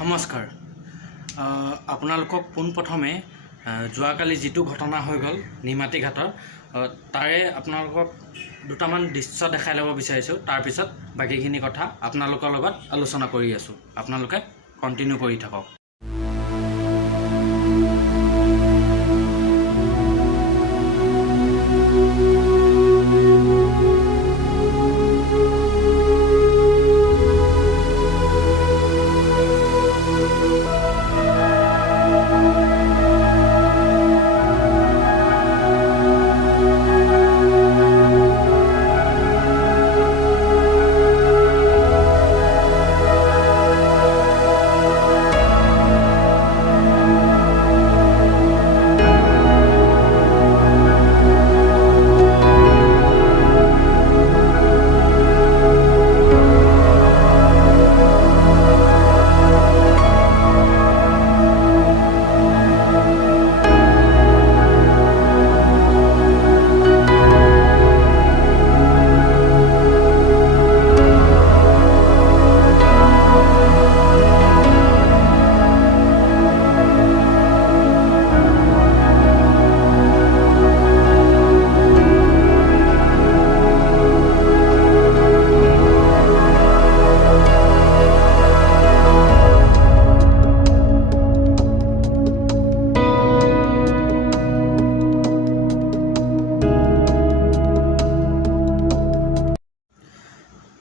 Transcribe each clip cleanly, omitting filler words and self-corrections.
নমস্কাৰ আপোনালোকক পোনপ্ৰথমে যোৱাকালি যিটো ঘটনা হৈ গ'ল নিমাতি ঘাটৰ তাৰে আপোনালোকক দুটামান দৃশ্য দেখাই ল'ব বিচাৰিছোঁ। তাৰপিছত বাকীখিনি কথা আপোনালোকৰ লগত আলোচনা কৰি আছোঁ। আপোনালোকে কণ্টিনিউ কৰি থাকক।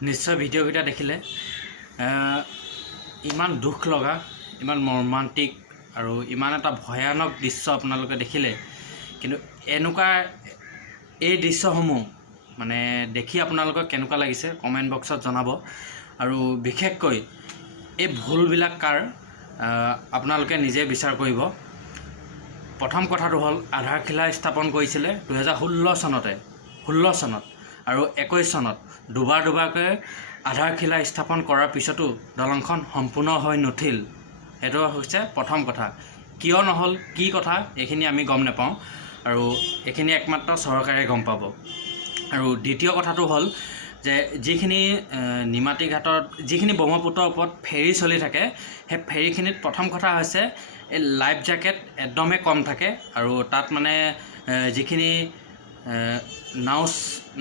নিশ্চয় ভিডিঅ'কেইটা দেখিলে ইমান দুখ লগা, ইমান মৰ্মান্তিক আৰু ইমান এটা ভয়ানক দৃশ্য আপোনালোকে দেখিলে। কিন্তু এনেকুৱা এই দৃশ্যসমূহ মানে দেখি আপোনালোকক কেনেকুৱা লাগিছে কমেণ্ট বক্সত জনাব। আৰু বিশেষকৈ এই ভুলবিলাক কাৰ আপোনালোকে নিজে বিচাৰ কৰিব। প্ৰথম কথাটো হ'ল আধাৰশিলা স্থাপন কৰিছিলে 2016 চনত আৰু 21 চনত দুবাৰকৈ আধাৰশিলা স্থাপন কৰাৰ পিছতো দলংখন সম্পূৰ্ণ হৈ নুঠিল। সেইটো হৈছে প্ৰথম কথা। কিয় নহ'ল, কি কথা, এইখিনি আমি গম নাপাওঁ আৰু এইখিনি একমাত্ৰ চৰকাৰে গম পাব। আৰু দ্বিতীয় কথাটো হ'ল যে যিখিনি নিমাতি ঘাটত যিখিনি ব্ৰহ্মপুত্ৰৰ ওপৰত ফেৰী চলি থাকে, সেই ফেৰীখিনিত প্ৰথম কথা হৈছে এই লাইফ জেকেট একদমেই কম থাকে। আৰু তাত মানে যিখিনি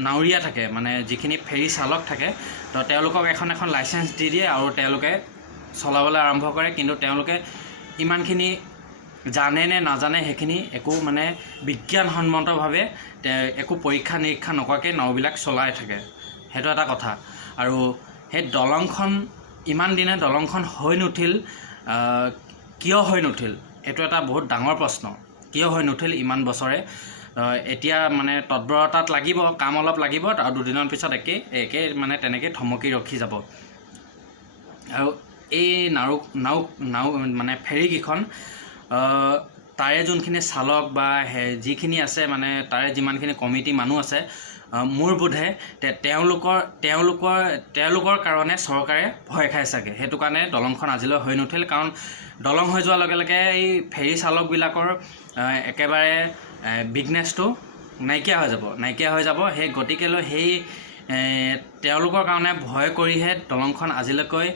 নাৱৰীয়া থাকে, মানে যিখিনি ফেৰী চালক থাকে, তো তেওঁলোকক এখন লাইচেঞ্চ দি দিয়ে আৰু তেওঁলোকে চলাবলৈ আৰম্ভ কৰে। কিন্তু তেওঁলোকে ইমানখিনি জানে নে নাজানে সেইখিনি একো মানে বিজ্ঞানসন্মতভাৱে একো পৰীক্ষা নিৰীক্ষা নকৰাকৈ নাওবিলাক চলাই থাকে। সেইটো এটা কথা। আৰু সেই দলংখন ইমান দিনে দলংখন হৈ নুঠিল, কিয় হৈ নুঠিল, এইটো এটা বহুত ডাঙৰ প্ৰশ্ন। কিয় হৈ নুঠিল ইমান বছৰে? এতিয়া মানে তৎপৰতাত লাগিব, কাম অলপ লাগিব, আৰু দুদিনৰ পিছত একে মানে তেনেকৈ থমকি ৰখি যাব। আৰু এই নাও মানে ফেৰীকেইখন তাৰে যোনখিনি চালক বা যিখিনি আছে, মানে তাৰে যিমানখিনি কমিটি মানুহ আছে, মোৰ বোধে তেওঁলোকৰ কাৰণে চৰকাৰে ভয় খাই চাগে। সেইটো কাৰণে দলংখন আজিলৈ হৈ নুঠিল। কাৰণ দলং হৈ যোৱাৰ লগে লগে এই ফেৰী চালকবিলাকৰ একেবাৰে বিজনেছটো নাইকিয়া হৈ যাব। সেই গতিকেলৈ তেওঁলোকৰ কাৰণে ভয় কৰিহে দলংখন আজিলৈকৈ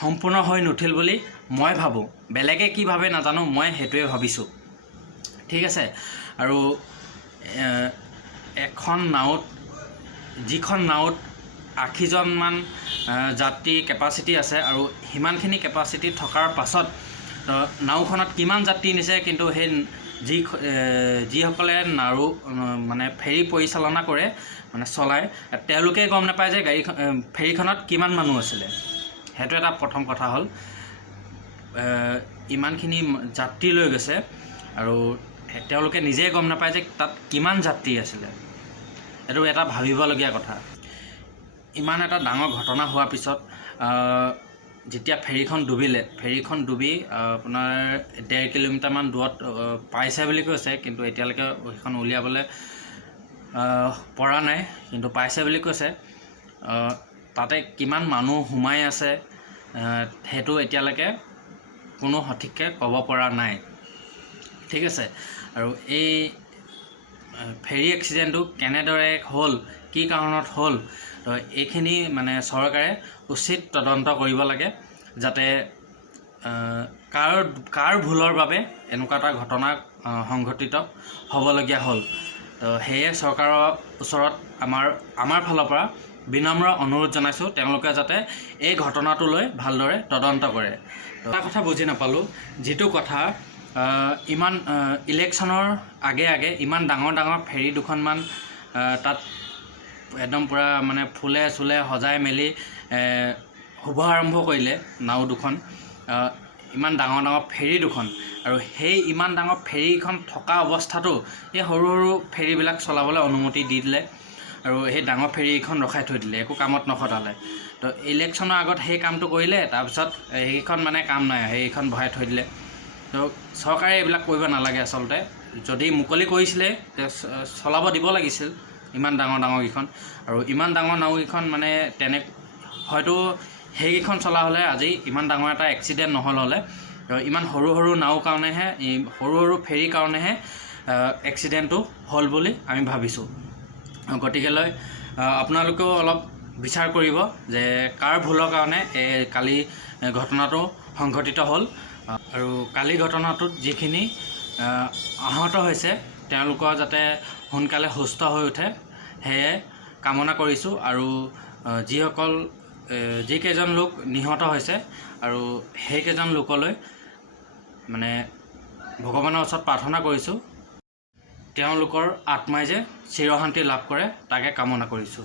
সম্পূৰ্ণ হৈ নুঠিল বুলি মই ভাবোঁ। বেলেগে কি ভাবে নাজানো, মই সেইটোৱে ভাবিছোঁ। ঠিক আছে। আৰু যিখন নাৱত 80জনমান যাত্ৰী কেপাচিটি আছে, আৰু সিমানখিনি কেপাচিটি থকাৰ পাছত নাওখনত কিমান যাত্ৰী নিছে, কিন্তু সেই যিসকলে মানে ফেৰী পৰিচালনা কৰে, মানে চলায়, তেওঁলোকে গম নাপায় যে ফেৰীখনত কিমান মানুহ আছিলে। সেইটো এটা প্ৰথম কথা হ'ল। ইমানখিনি যাত্ৰী লৈ গৈছে আৰু তেওঁলোকে নিজেই গম নাপায় যে তাত কিমান যাত্ৰী আছিলে। এইটো এটা ভাবিবলগীয়া কথা। ইমান এটা ডাঙৰ ঘটনা হোৱাৰ পিছত যেতিয়া ফেৰীখন ডুবি আপোনাৰ 1.5 কিলোমিটাৰমান দূৰত পাইছে বুলি কৈছে। কিন্তু এতিয়ালৈকে সেইখন উলিয়াবলৈ পৰা নাই, কিন্তু পাইছে বুলি কৈছে। তাতে কিমান মানুহ সোমাই আছে সেইটো এতিয়ালৈকে কোনো সঠিককৈ ক'ব পৰা নাই। ঠিক আছে। আৰু এই ফেৰী এক্সিডেণ্টটো কেনেদৰে হ'ল, কি কাৰণত হ'ল, তো এইখিনি মানে চৰকাৰে উচিত তদন্ত কৰিব লাগে, যাতে কাৰ ভুলৰ বাবে এনেকুৱা এটা ঘটনা সংঘটিত হ'বলগীয়া হ'ল। তো সেয়ে চৰকাৰৰ ওচৰত আমাৰ ফালৰ পৰা বিনম্ৰ অনুৰোধ জনাইছোঁ, তেওঁলোকে যাতে এই ঘটনাটো লৈ ভালদৰে তদন্ত কৰে। এটা কথা বুজি নাপালোঁ, যিটো কথা ইমান ইলেকশ্যনৰ আগে ইমান ডাঙৰ ডাঙৰ ফেৰী দুখনমান তাত একদম পূৰা মানে ফুলে চুলে সজাই মেলি শুভ আৰম্ভ কৰিলে নাও দুখন, ইমান ডাঙৰ ডাঙৰ ফেৰী দুখন, আৰু সেই ইমান ডাঙৰ ফেৰীখন থকা অৱস্থাতো এই সৰু সৰু ফেৰীবিলাক চলাবলৈ অনুমতি দি দিলে, আৰু সেই ডাঙৰ ফেৰীখন ৰখাই থৈ দিলে, একো কামত নখটালে। তো ইলেকশ্যনৰ আগত সেই কামটো কৰিলে, তাৰপিছত সেইখন মানে কাম নাই, সেইখন ভৰাই থৈ দিলে। তো চৰকাৰে এইবিলাক কৰিব নালাগে আচলতে। যদি মুকলি কৰিছিলে চলাব দিব লাগিছিল ইমান ডাঙৰ ডাঙৰকেইখন, আৰু ইমান ডাঙৰ নাওকেইখন মানে হয়তো সেইকেইখন চলা হ'লে আজি ইমান ডাঙৰ এটা এক্সিডেণ্ট নহ'ল হ'লে। ইমান সৰু সৰু নাও কাৰণেহে, সৰু সৰু ফেৰীৰ কাৰণেহে এক্সিডেণ্টটো হ'ল বুলি আমি ভাবিছোঁ। গতিকেলৈ আপোনালোকেও অলপ বিচাৰ কৰিব যে কাৰ ভুলৰ কাৰণে কালি ঘটনাটো সংঘটিত হ'ল, আৰু কালি ঘটনাটোত যিখিনি আহত হৈছে তেওঁলোকৰ যাতে সোনকালে সুস্থ হৈ উঠে সেয়ে কামনা কৰিছোঁ। আৰু যিকেইজন লোক নিহত হৈছে আৰু সেইকেইজন লোকলৈ মানে ভগৱানৰ ওচৰত প্ৰাৰ্থনা কৰিছোঁ, তেওঁলোকৰ আত্মাই যে চিৰশান্তি লাভ কৰে তাকে কামনা কৰিছোঁ।